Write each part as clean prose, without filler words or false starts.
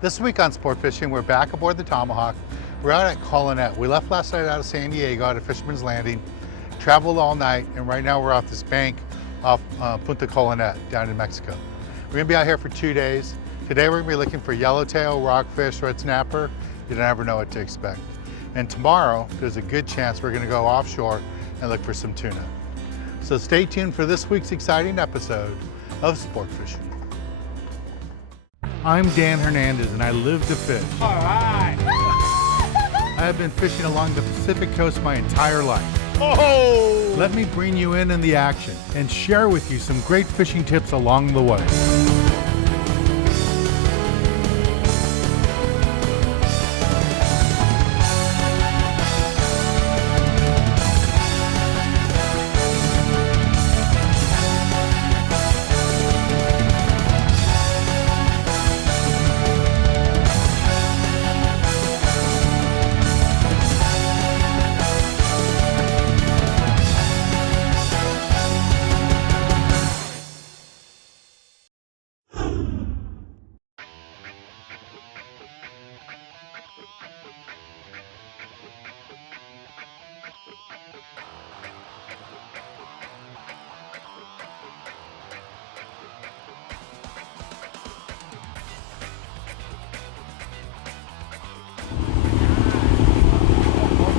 This week on Sport Fishing, we're back aboard the Tomahawk. We're out at Colonette. We left last night out of San Diego out of Fisherman's Landing, traveled all night, and right now we're off this bank off Punta Colonette down in Mexico. We're gonna be out here for 2 days. Today we're gonna be looking for yellowtail, rockfish, red snapper. You never know what to expect. And tomorrow, there's a good chance we're gonna go offshore and look for some tuna. So stay tuned for this week's exciting episode of Sport Fishing. I'm Dan Hernandez and I live to fish. All right. I have been fishing along the Pacific coast my entire life. Oh! Let me bring you in the action and share with you some great fishing tips along the way.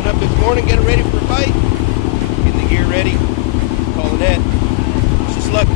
Up this morning, getting ready for a fight. Getting the gear ready. Calling it. It's just luck.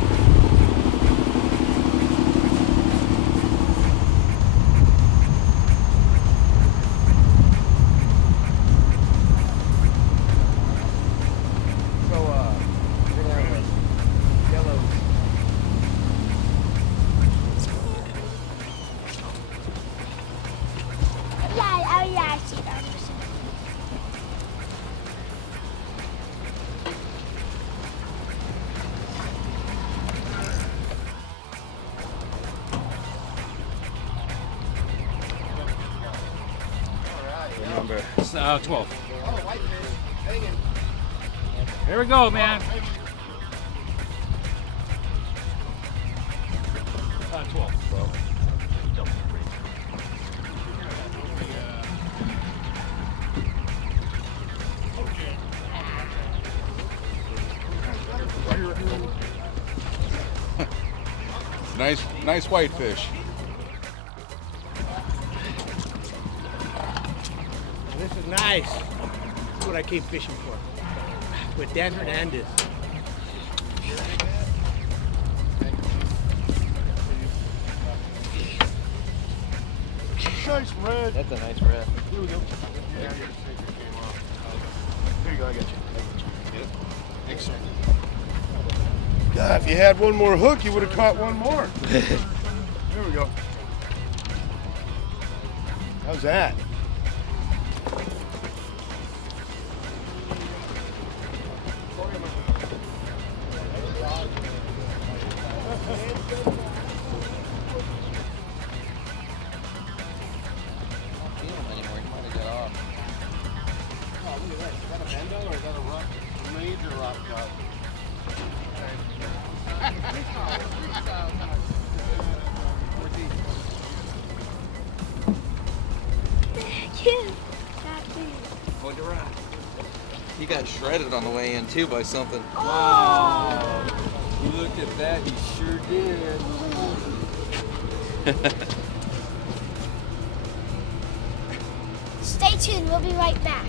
Number 12. Here we go, man. 12. Nice whitefish. This is nice. This is what I came fishing for. With Dan Hernandez. Nice red. That's a nice red. Here we go. Here you go, I got you. Thanks, sir. God, if you had one more hook, you would have caught one more. There we go. How's that? He got shredded on the way in too by something. Wow. Look at that, he sure did. Stay tuned, we'll be right back.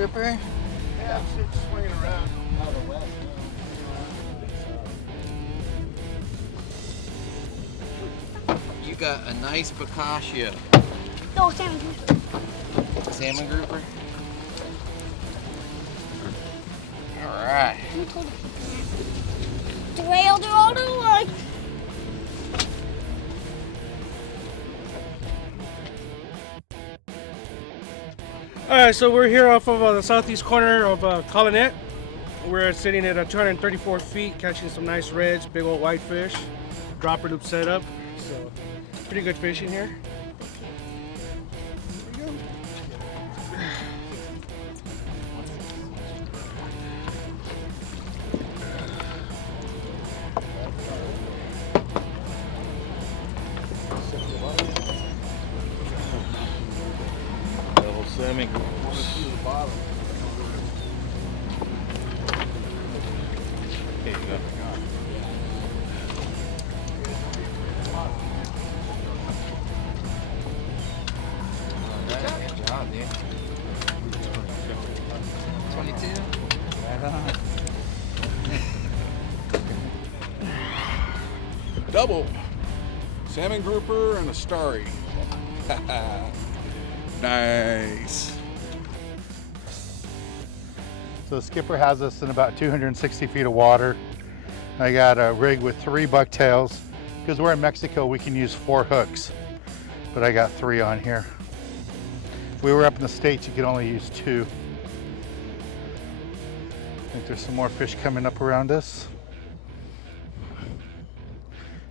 grouper? Yeah, it's swinging around. You got a nice Boccaccio. No, salmon grouper. Salmon grouper. All right. Who told the people that? Trailed her all the way. All right, so we're here off of the southeast corner of Collinet. We're sitting at 234 feet, catching some nice reds, big old whitefish, dropper loop setup. So pretty good fishing here. Double salmon. Here you go. Good job, dude. 22? Right on. Double. Salmon grouper and a starry. Nice. So the skipper has us in about 260 feet of water. I got a rig with 3 bucktails. Because we're in Mexico, we can use 4 hooks, but I got 3 on here. If we were up in the States, you could only use 2. I think there's some more fish coming up around us.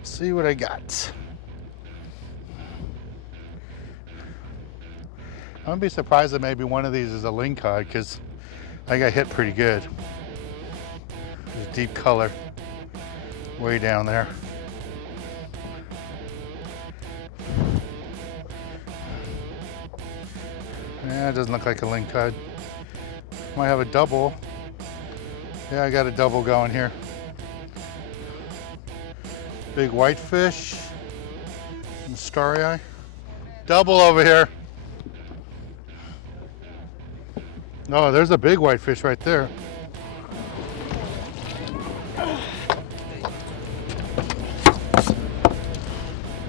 See what I got. I'm gonna be surprised that maybe one of these is a lingcod because I got hit pretty good. There's deep color way down there. Yeah, it doesn't look like a lingcod. Might have a double. Yeah, I got a double going here. Big whitefish and starry eye. Double over here. Oh, there's a big whitefish right there.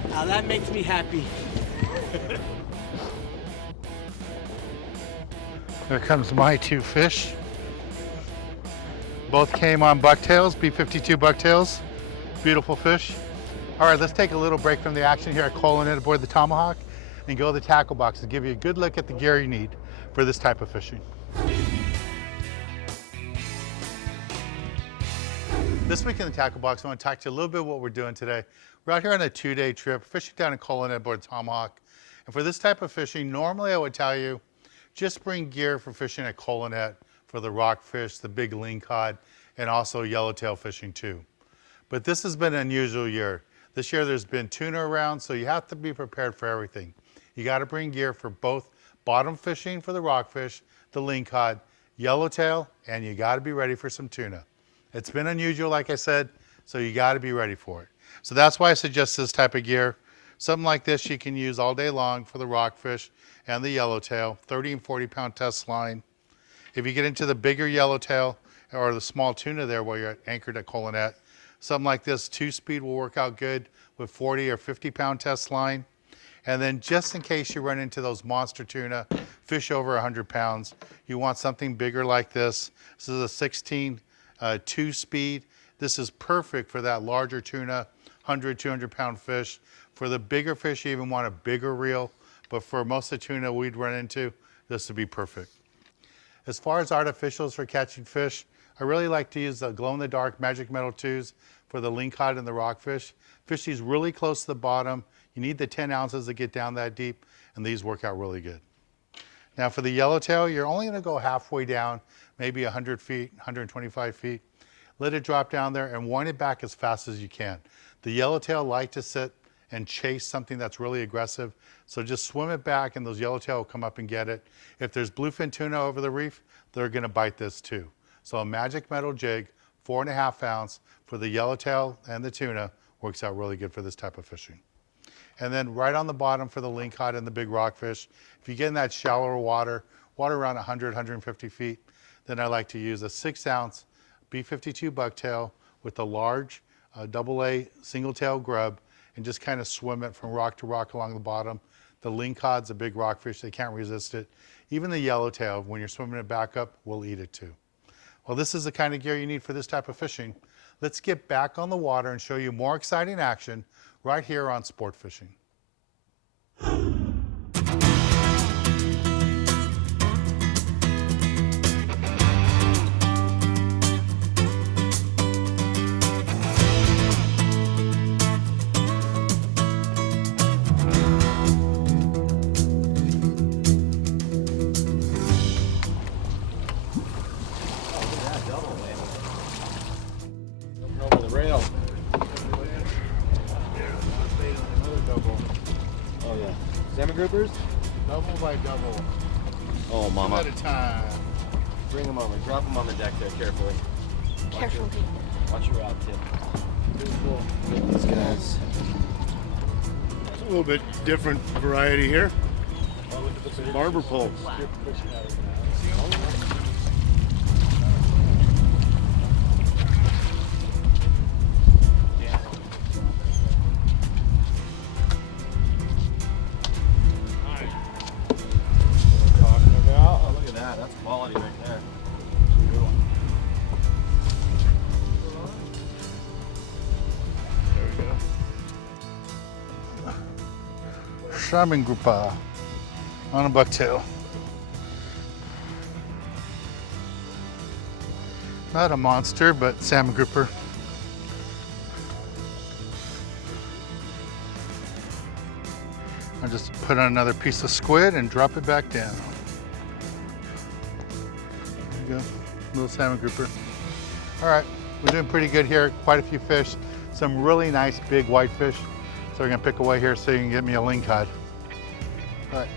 Now that makes me happy. There comes my 2 fish. Both came on bucktails, B52 bucktails. Beautiful fish. All right, let's take a little break from the action here at Collinet aboard the Tomahawk and go to the tackle box to give you a good look at the gear you need for this type of fishing. This week in the tackle box, I want to talk to you a little bit about what we're doing today. We're out here on a 2-day trip, fishing down in Collinet aboard the Tomahawk. And for this type of fishing, normally I would tell you, just bring gear for fishing at Collinet for the rockfish, the big lingcod, and also yellowtail fishing too. But this has been an unusual year. This year there's been tuna around, so you have to be prepared for everything. You got to bring gear for both bottom fishing for the rockfish, the lingcod, yellowtail, and you got to be ready for some tuna. It's been unusual, like I said, so you got to be ready for it. So that's why I suggest this type of gear. Something like this you can use all day long for the rockfish and the yellowtail, 30 and 40 pound test line. If you get into the bigger yellowtail or the small tuna there where you're anchored at Collinet, something like this 2-speed will work out good with 40 or 50 pound test line. And then just in case you run into those monster tuna, fish over 100 pounds, you want something bigger like this. This is a 16 2-speed. This is perfect for that larger tuna, 100, 200 pound fish. For the bigger fish, you even want a bigger reel, but for most of the tuna we'd run into, this would be perfect. As far as artificials for catching fish, I really like to use the glow-in-the-dark Magic Metal 2s for the lingcod and the rockfish. Fish these really close to the bottom. You need the 10 ounces to get down that deep, and these work out really good. Now for the yellowtail, you're only gonna go halfway down, maybe 100 feet, 125 feet. Let it drop down there and wind it back as fast as you can. The yellowtail like to sit and chase something that's really aggressive, so just swim it back and those yellowtail will come up and get it. If there's bluefin tuna over the reef, they're gonna bite this too. So a Magic Metal jig, 4.5 ounce for the yellowtail and the tuna works out really good for this type of fishing. And then right on the bottom for the lingcod and the big rockfish, if you get in that shallower water around 100, 150 feet, then I like to use a 6 ounce B52 bucktail with a large AA single tail grub and just kind of swim it from rock to rock along the bottom. The lingcod's a big rockfish. They can't resist it. Even the yellowtail, when you're swimming it back up, will eat it too. Well, this is the kind of gear you need for this type of fishing. Let's get back on the water and show you more exciting action right here on Sport Fishing. Over the rail. Oh yeah. Salmon groupers? Double by double. Oh One mama. at a time. Bring them over. Drop them on the deck there carefully. Careful. Watch your rod tip. These guys. It's a little bit different variety here. Barber poles. Talking about. Oh, look at that. That's quality right there. There we go. Salmon grouper on a bucktail. Not a monster, but salmon grouper. I'll just put on another piece of squid and drop it back down. There you go, little salmon grouper. All right, we're doing pretty good here. Quite a few fish, some really nice big whitefish. So we're gonna pick away here so you can get me a lingcod. All right.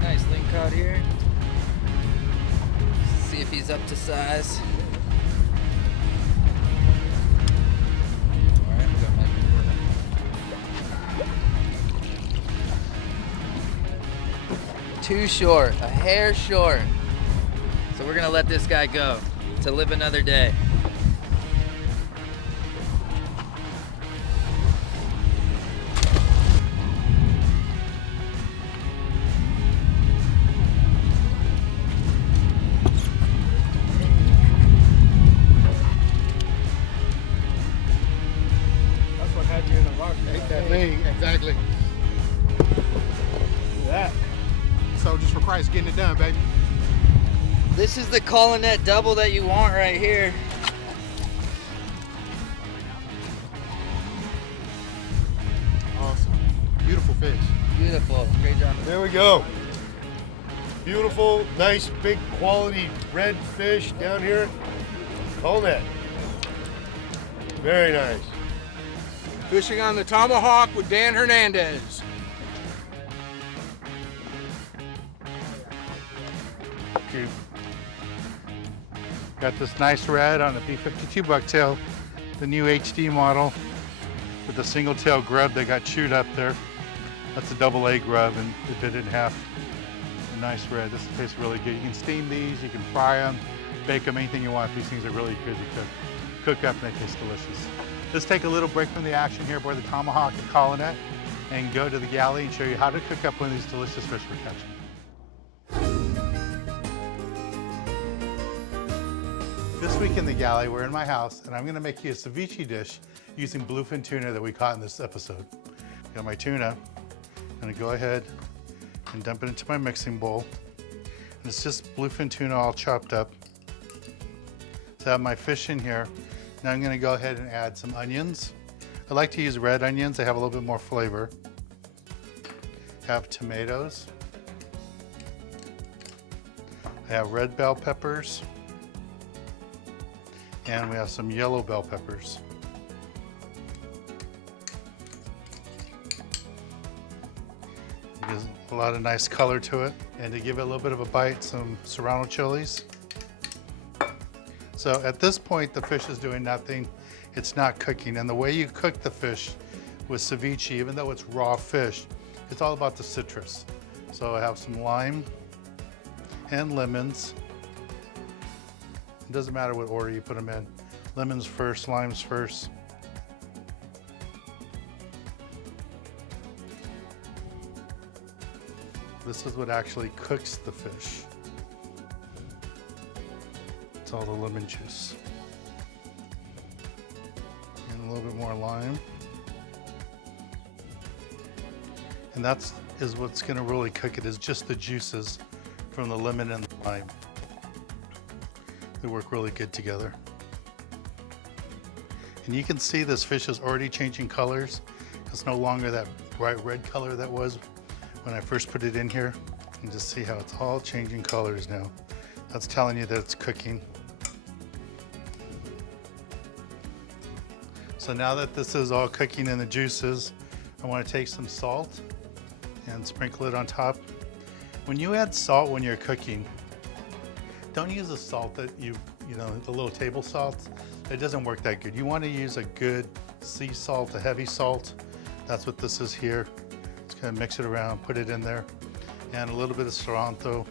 Nice lingcod here. See if he's up to size. Alright, we got my too short, a hair short. So we're gonna let this guy go to live another day. That's what had you in the rock. Exactly. That. So just for Christ, getting it done, baby. This is the Colinet double that you want right here. Awesome. Beautiful fish. Beautiful. Great job. There we go. Beautiful, nice, big quality red fish down here. Colinet. Very nice. Fishing on the Tomahawk with Dan Hernandez. Cute. Got this nice red on a B52 bucktail, the new HD model with the single tail grub that got chewed up there. That's a double A grub and it bit it in half. A nice red. This tastes really good. You can steam these, you can fry them, bake them, anything you want. These things are really good to cook up and they taste delicious. Let's take a little break from the action here aboard the Tomahawk and Colinet and go to the galley and show you how to cook up one of these delicious fish we're catching. This week in the galley, we're in my house, and I'm gonna make you a ceviche dish using bluefin tuna that we caught in this episode. Got my tuna. I'm gonna go ahead and dump it into my mixing bowl. And it's just bluefin tuna all chopped up. So I have my fish in here. Now I'm gonna go ahead and add some onions. I like to use red onions, they have a little bit more flavor. Have tomatoes. I have red bell peppers. And we have some yellow bell peppers. Gives a lot of nice color to it. And to give it a little bit of a bite, some serrano chilies. So at this point, the fish is doing nothing. It's not cooking. And the way you cook the fish with ceviche, even though it's raw fish, it's all about the citrus. So I have some lime and lemons. It doesn't matter what order you put them in. Lemons first, limes first. This is what actually cooks the fish. It's all the lemon juice. And a little bit more lime. And that's what's gonna really cook it, is just the juices from the lemon and the lime. They work really good together. And you can see this fish is already changing colors. It's no longer that bright red color that was when I first put it in here. You can just see how it's all changing colors now. That's telling you that it's cooking. So now that this is all cooking in the juices, I want to take some salt and sprinkle it on top. When you add salt when you're cooking, don't use the salt that you know, the little table salt. It doesn't work that good. You want to use a good sea salt, a heavy salt. That's what this is here. Just gonna mix it around, put it in there, and a little bit of cilantro.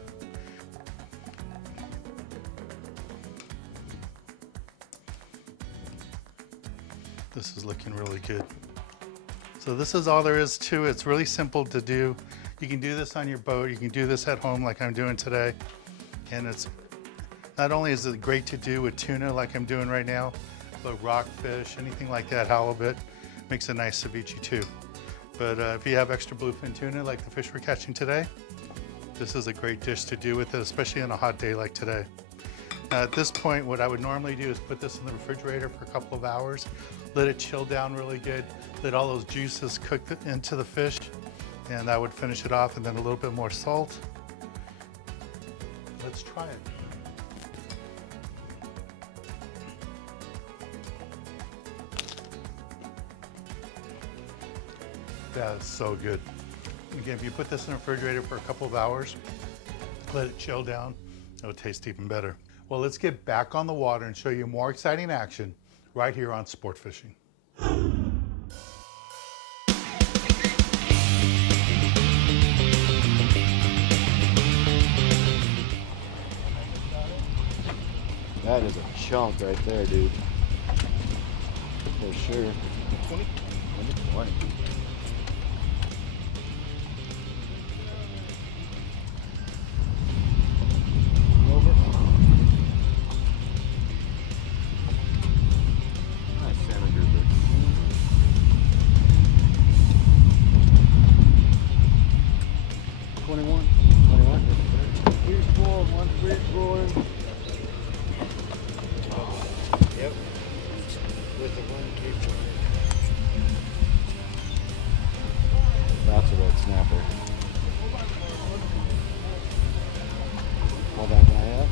This is looking really good. So this is all there is to it. It's really simple to do. You can do this on your boat. You can do this at home like I'm doing today. And it's not only is it great to do with tuna like I'm doing right now, but rockfish, anything like that, halibut, makes a nice ceviche too. But if you have extra bluefin tuna like the fish we're catching today, this is a great dish to do with it, especially on a hot day like today. Now at this point, what I would normally do is put this in the refrigerator for a couple of hours, let it chill down really good, let all those juices cook into the fish, and that would finish it off, and then a little bit more salt. Let's try it. That is so good. Again, if you put this in the refrigerator for a couple of hours, let it chill down, it'll taste even better. Well, let's get back on the water and show you more exciting action right here on Sport Fishing. That is a chunk right there, dude. For sure. 20? 20. Over. Nice salmon grouper. 21. 21. Here's 4, 1 fish rolling. Yep. With the one keeper. That's a red snapper. Pull that guy up.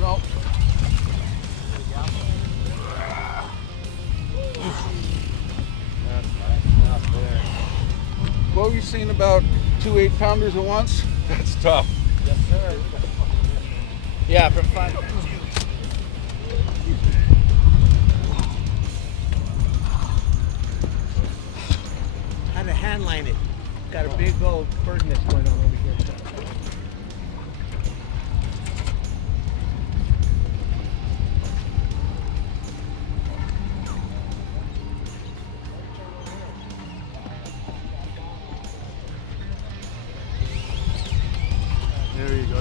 Nope. That's nice. Not there. Well, you seen about 2 8-pounders at once? That's tough. Yes, sir. Yeah, from 5. How to hand line it. Got a big old bird nest going on over here. There you go.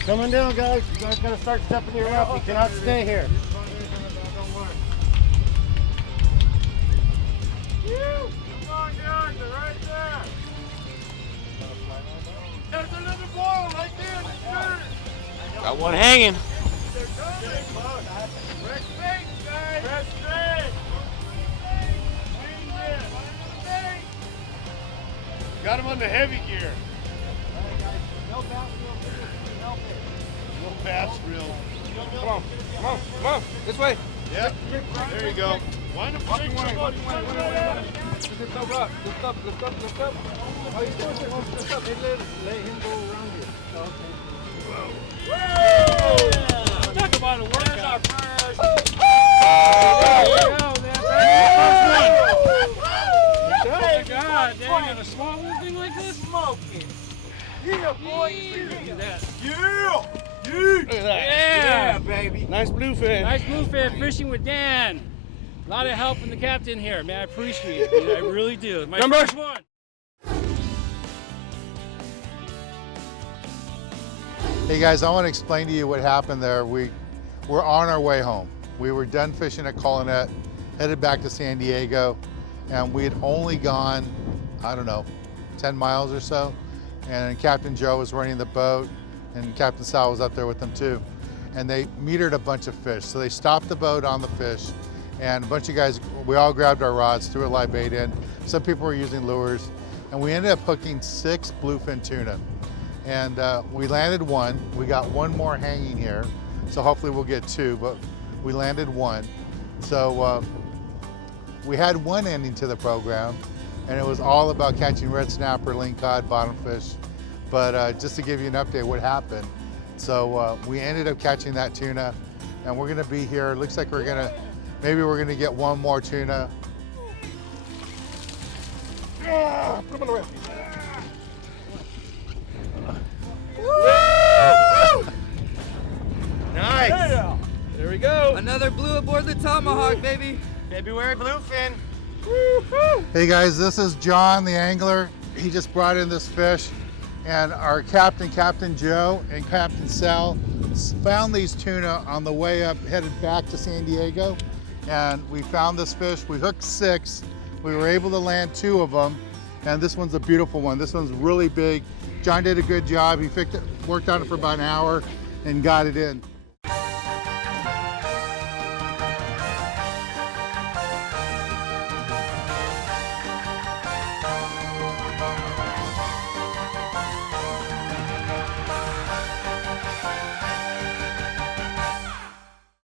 Coming down, guys. You guys gotta start stepping here up. You cannot stay here. Got one hanging. Got him on the heavy gear. No bass reel. Come on, come on, come on. This way. Yep. There you go. Wind up, Walking one way, walking one way, one way. Lift up, up. Lift up, lift up, lift up. Oh, he's doing it. Lift up. Let him go around here. Okay. Talk about a workout. God, dang, on a small little thing like this? Smoking. Yeah, boy. Look at that. Yeah. Look at that. Yeah, baby. Nice bluefin. Nice bluefin fishing with Dan. A lot of help from the captain here, man. I appreciate it. Dude. I really do. My first one. Hey guys, I want to explain to you what happened there. We're on our way home. We were done fishing at Colonet, headed back to San Diego, and we had only gone, I don't know, 10 miles or so. And Captain Joe was running the boat, and Captain Sal was up there with them too. And they metered a bunch of fish. So they stopped the boat on the fish, and a bunch of guys, we all grabbed our rods, threw a live bait in. Some people were using lures, and we ended up hooking 6 bluefin tuna. And we landed one. We got one more hanging here, so hopefully we'll get 2, but we landed one. So we had one ending to the program, and it was all about catching red snapper, lingcod, bottomfish. But just to give you an update what happened. So we ended up catching that tuna, and we're gonna be here. It looks like maybe we're gonna get one more tuna. Put him on the raft. Nice. Yeah. There we go. Another blue aboard the Tomahawk, baby. February bluefin. Hey guys, this is John, the angler. He just brought in this fish, and our captain, Captain Joe, and Captain Sal found these tuna on the way up, headed back to San Diego. And we found this fish. We hooked 6. We were able to land 2 of them, and this one's a beautiful one. This one's really big. John did a good job. He worked on it for about an hour and got it in.